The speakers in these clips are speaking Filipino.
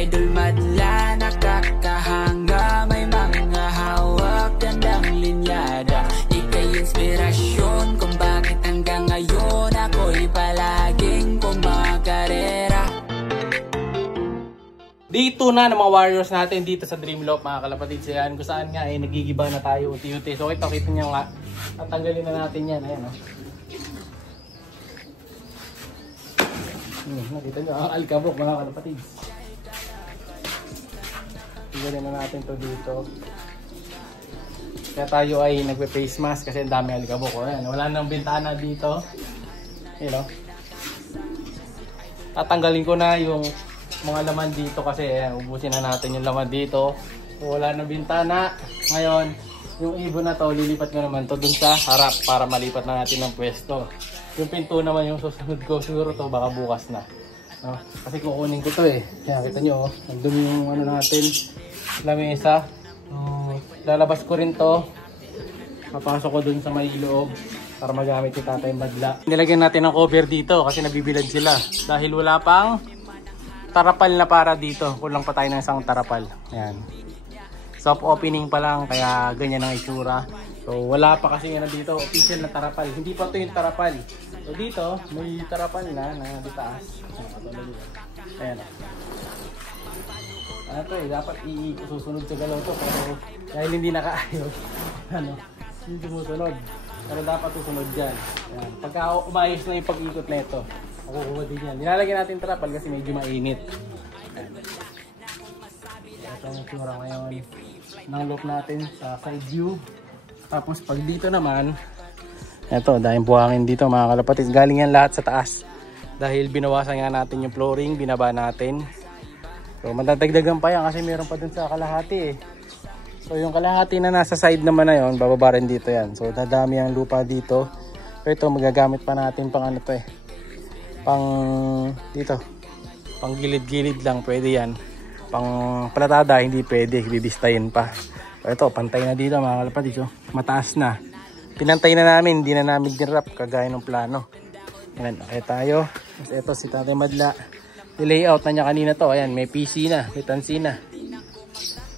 Idol madla, nakakahanga, may mga hawak, gandang linyada. Ika'y inspirasyon kung bakit hanggang ngayon ako'y palaging kumakarera. Dito na ng mga warriors natin dito sa Dreamloft mga kalapatid. Yan, kung saan nga ay nagigiba na tayo unti-unti. So ito, kita nyo nga, tatanggalin na natin yan. Ayan o. Nakita nyo ang alikabok mga kalapatid. Tanggalin na natin to dito. Kaya tayo ay nagpe-face mask kasi ang dami alikabok. Ayan, wala nang bintana dito. Ayan o. Tatanggalin ko na yung mga laman dito kasi ubusin na natin yung laman dito. So, wala na bintana. Ngayon, yung ibon na to, lilipat ko naman to dun sa harap para malipat na natin ng pwesto. Yung pinto naman yung susunod ko, siguro to baka bukas na. No? Kasi kukunin ko to eh. Kaya kita nyo, nandun yung ano natin, lamesa. Lalabas ko rin to. Papasok ko dun sa may loob para magamit si Tatay Madla. Nilagyan natin ng cover dito kasi nabibilad sila. Dahil wala pang tarapal na para dito. Kulang pa tayo ng isang tarapal. Ayan. Soft opening pa lang kaya ganyan ang itsura. So wala pa kasi yan dito official na tarapal. Hindi pa ito yung tarapal. So dito may tarapal na ditaas. Ayan. Ano to eh, dapat isusunod sa galaw to pero dahil hindi nakaayos. Hindi sumusunod. Pero dapat susunod dyan. Ayan. Pagka umayos na yung pag-ikot na ito, makukuha din yan. Nilalagyan natin trapal kasi medyo mainit. Ito ang tsura ngayon ng loop natin sa side view. Tapos pag dito naman, ito dahil buhangin dito mga kalapatid. Galing yan lahat sa taas. Dahil binawasan nga natin yung flooring, binaba natin. So madadagdagan pa yan kasi meron pa dun sa kalahati eh. So yung kalahati na nasa side naman na yun, bababa rin dito yan. So dadami ang lupa dito. Pero ito magagamit pa natin pang ano to eh. Pang dito. Pang gilid-gilid lang pwede yan. Pang platada hindi pwede, bibistayin pa. So ito, pantay na dito mga kalapatid. So, mataas na. Pinantay na namin, hindi na namin dinrap kagaya ng plano. Ayan, okay tayo. Tapos ito si Tatay Madla. I-layout na niya kanina to. Ayan, may PC na, may tansi na.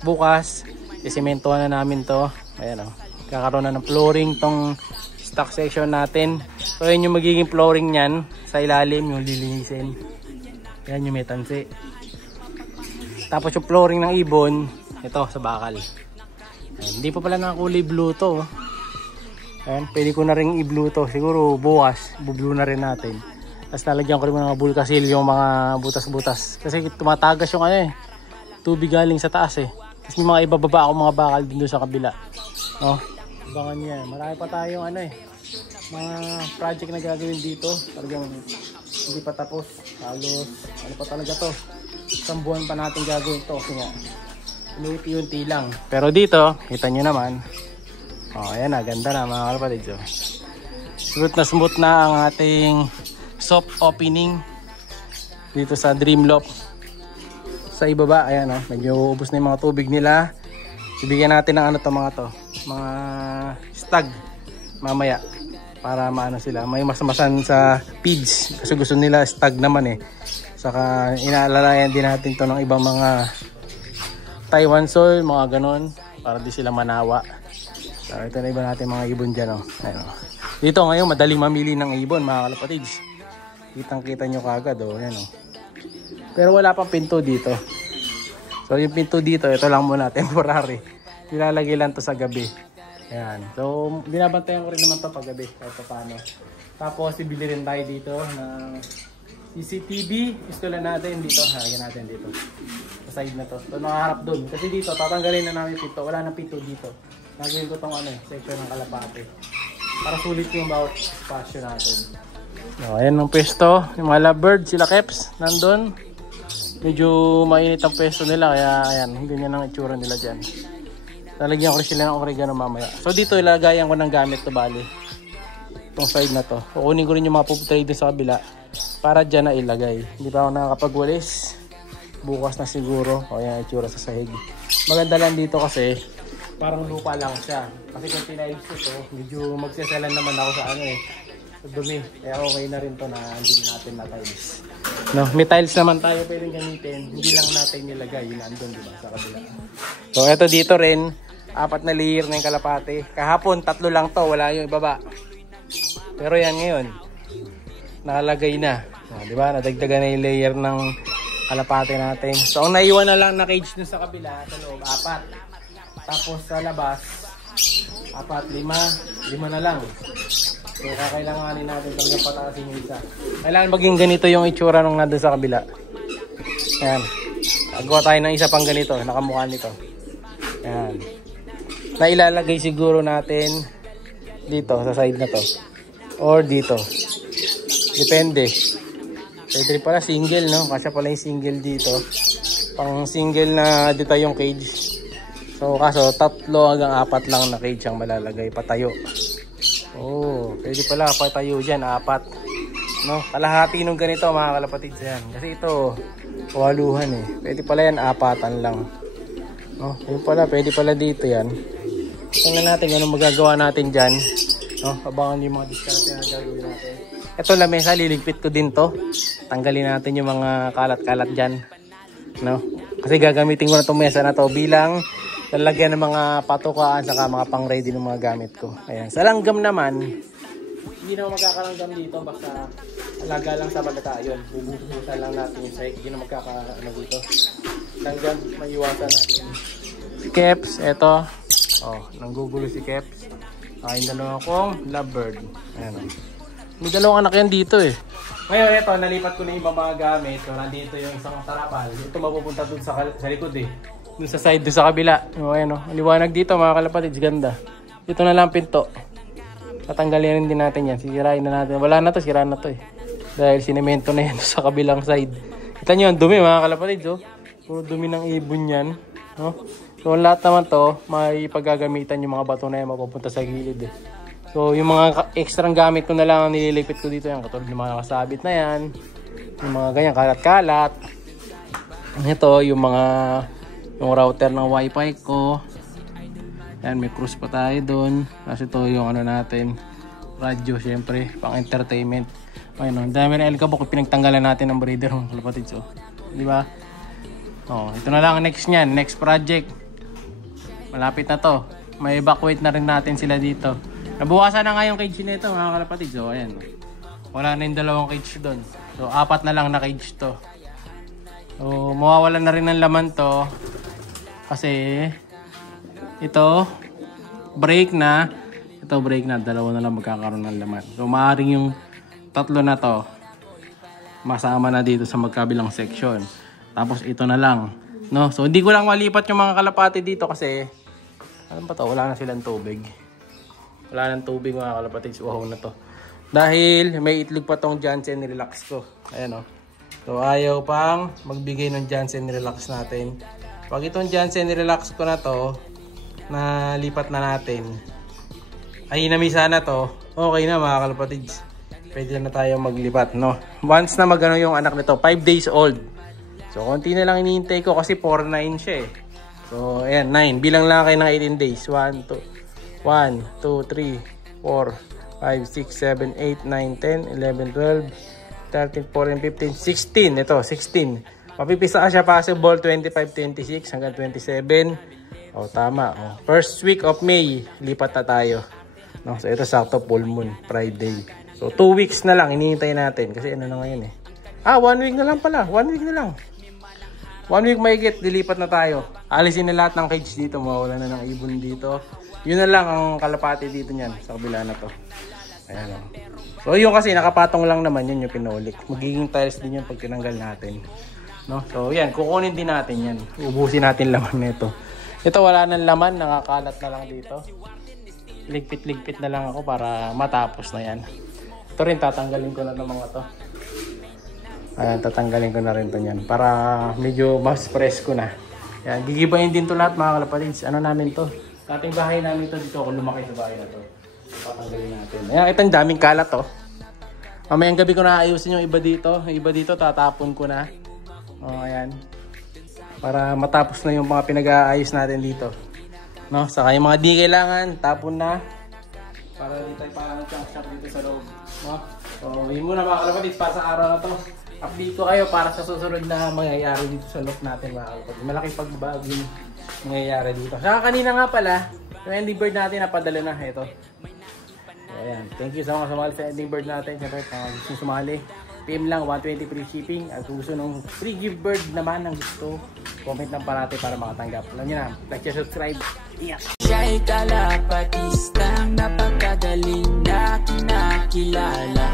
Bukas, isimentohan na namin to. Ayan o. Kakaroon na ng flooring tong stock section natin. So ayan yung magiging flooring nyan. Sa ilalim yung lilinisin. Ayan yung may tansi. Tapos yung flooring ng ibon, ito sa bakal. Ayan, hindi pa pala nakakulay blue to. Ayan, pwede ko na rin i-blue to. Siguro bukas, bu-blue na rin natin. Tapos lalagyan ko rin mga bulkasil yung mga butas-butas. Kasi tumatagas yung ano eh. Tubig galing sa taas eh. Tapos yung mga ibababa ako mga bakal din doon sa kabila. Oh, abangan niya. Marami pa tayong ano eh. Mga project na gagawin dito. Talagang hindi pa tapos. Halos, ano pa talaga to. Isang buwan pa natin gagawin to. Kasi nga, unti-unti lang. Pero dito, kita nyo naman. Oh, ayan na. Ganda na mga kalapatid. Smooth na ang ating soft opening dito sa Dreamloft. Sa ibaba, ayan o. Medyo ubos na yung mga tubig nila. Ibigyan natin ng ano to mga to. Mga stag. Mamaya. Para maano sila. May masamasan sa feeds. Kasi gusto nila stag naman eh. Saka inaalalayan din natin to ng ibang mga Taiwan soil, mga ganon. Para di sila manawa. So ito na iba natin mga ibon dyan o. Ayan o. Dito ngayon madaling mamili ng ibon mga kalapatids. Kitang kita nyo kagad o. Ayan o. Pero wala pang pinto dito. So yung pinto dito, ito lang muna temporary. Nilalagay lang to sa gabi. Ayan. So binabantayan ko rin naman to pag gabi kahit paano. Tapos ibili rin tayo dito ng CCTV. Gusto lang natin dito. Halagyan natin dito. Sa side na to. So nakaharap dun. Kasi dito tatanggalin na namin pinto. Wala nang pinto dito. Nagawin ko tong ano, section ng kalapate. Para sulit yung bawat spasyo natin. So, ayan ang pwesto. Yung mga lovebird, sila Keps, nandun. Medyo mainit ang pwesto nila. Kaya ayan, hindi nyo nang itsura nila dyan. Lalagyan ko rin sila ng oregano mamaya. So dito ilagayan ko ng gamit to bali. Itong side na to. Kukunin ko rin yung mga puputrade sa kabila. Para dyan na ilagay. Hindi pa ako nakakapagwalis. Bukas na siguro. O yan, itsura sa sahig. Maganda lang dito kasi parang lupa lang siya. Kasi kung tinayos ito, medyo magseselan naman ako sa ano eh. dumi. Kaya okay na rin to na hindi natin na tiles. No, may tiles naman tayo pwedeng gamitin. Hindi lang natin nilagay. Yun nandun, diba? Sa kabila. So, eto dito rin. 4 na layer na yung kalapate. Kahapon, 3 lang to. Wala yung ibaba. Pero yan ngayon. Nakalagay na. Diba? Nadagdagan na yung layer ng kalapate natin. So, ang naiwan na lang na cage dun sa kabila, sa loob, 4. Tapos sa labas, 4, 5 na lang. So, kakailanganin natin talagang pataasin yung isa. Kailangan maging ganito yung itsura nung nandun sa kabila. Ayan. Agawa tayo ng isa pang ganito, nakamukha nito. Ayan. Na ilalagay siguro natin dito, sa side na to. Or dito. Depende. Pwede rin pala single, no? Kasi pala yung single dito. Pang single na dito yung cage. So, kaso 3 hanggang 4 lang na cage ang malalagay. Patayo. Oh, pwede pala patayo dyan. 4. No? Kalahati nung ganito, mga kalapatid yan. Kasi ito, waluhan eh. Pwede pala yan, 4 lang. No? Yun pala, pwede pala dito yan. Tingnan natin anong magagawa natin dyan. No? Abangan yung mga discount na gagawin natin. Ito lamesa, liligpit ko din to. Tanggalin natin yung mga kalat-kalat dyan. No? Kasi gagamitin ko na itong mesa na to bilang lalagyan ng mga patukaan saka mga pang-ready ng mga gamit ko. Ayan. Sa langgam naman, hindi na magkakalanggam dito. Basta alaga lang sa balata yun. Bubuhusan lang natin yung site. Hindi na magkakaano dito. Langgam, maiwasan natin. Si Keps, eto. Oh, nanggugulo si Keps. Yung dalawa kong lovebird. Ayan o. May 2 anak yan dito eh. Ngayon ito, nalipat ko na yung mga gamit. So, nandito yung isang tarapal. Ito mapupunta dun sa likod eh. Dun sa side, dun sa kabila. Ayan o. Ang liwanag dito mga kalapatid. Ganda. Dito na lang pinto. Tatanggalin din natin yan. Sisirain na natin. Wala na to. Sira na to eh. Dahil sinemento na yan sa kabilang side. Kita nyo yung dumi mga kalapatid. Oh. Puro dumi ng ibon yan. No? So lahat naman to, may paggagamitan yung mga bato na yan mapupunta sa gilid eh. So yung mga extra gamit ko na lang ang nililipit ko dito yan. Katulad ng mga kasabit na yan. Yung mga ganyan kalat-kalat. Ito yung mga yung router ng wifi ko. Yan, may cruise pa tayo doon. Kasi ito yung ano natin, radyo syempre, pang entertainment. Ayun, ang dami rin alikabok, pinagtanggalan natin ng breeder mga kalapatid. So, di ba? Oh, ito na lang next niyan, next project. Malapit na to. May evacuate na rin natin sila dito. Nabukasan na nga yung cage nito mga kalapatid. So, ayan. Wala na yung 2 cage doon. So, 4 na lang na cage to. So, mawawalan na rin ng laman to. Kasi, ito, break na. Ito, break na. 2 na lang magkakaroon ng laman. So, maaaring yung 3 na to, masama na dito sa magkabilang section. Tapos, ito na lang. No? So, hindi ko lang malipat yung mga kalapati dito kasi, ano ba to? Wala na silang tubig. Wala nang tubig mga kalapatid. Uhaw na to. Dahil may itlog pa tong Jansen Relax ko. Ayan o. So ayaw pang magbigay ng Jansen Relax natin. Pag itong Jansen Relax ko na to, na lipat na natin, ay namisa na to, okay na mga kalapatid. Pwede na tayo maglipat. No? Once na magano yung anak nito, 5 days old. So konti na lang inihintay ko kasi 4-9 siya eh. So ayan, 9. Bilang lang kayo ng 18 days. 1, 2, 3, 4, 5, 6, 7, 8, 9, 10, 11, 12, 13, 14, 15, 16. Ito, 16. Mapipisa ka siya possible 25, 26 hanggang 27. O, tama. O. First week of May, lipat na tayo. No, so ito sakto full moon, Friday. So 2 weeks na lang, hinihintay natin. Kasi ano na ngayon eh. 1 week na lang pala. 1 week na lang. 1 week mahigit, dilipat na tayo. Alisin na lahat ng cage dito. Mawala na ng ibon dito. Yun na lang ang kalapati dito niyan sa kabila na to. Ayan o. So yun kasi nakapatong lang naman yun yung pinulik. Magiging tiles din yun pag tinanggal natin. No? So yan, kukunin din natin yan. Ubusin natin laman nito. Ito wala nang laman, nakakalat na lang dito. Ligpit-ligpit na lang ako para matapos na yan. Ito rin tatanggalin ko na ng mga to. Ayan, tatanggalin ko na rin to yan. Para medyo mas presko na. Yan, gigibayin din to lahat mga kalapatids. Ano namin to? Ating bahay namin to dito. Kung lumaki sa bahay na to, patanggalin natin. Ayan, itong daming kalat to. Mamayang gabi ko na ayusin yung iba dito. Yung iba dito tatapon ko na. O, ayan. Para matapos na yung mga pinag-aayos natin dito. No? Saka yung mga di kailangan, tapon na. Para di tayo parang chunk-chunk dito sa loob. No? So, yun muna mga kalapatid para sa araw na to. Update ko kayo para sa susunod na mangyayari dito sa loop natin mga kalapatid. Malaking pagbabago yung mangyayari dito. Saka kanina nga pala, yung ending bird natin napadala na. Ito. So, ayan. Thank you sa mga sumali sa ending bird natin. Siyempre, kung gusto sumali, PM lang 120 free shipping. At kung gusto nung free gift bird naman ang gusto, comment lang parati para makatanggap. Alam nyo na, like and subscribe. Yes! Siya'y kalapatistang napakagaling na kinakilala.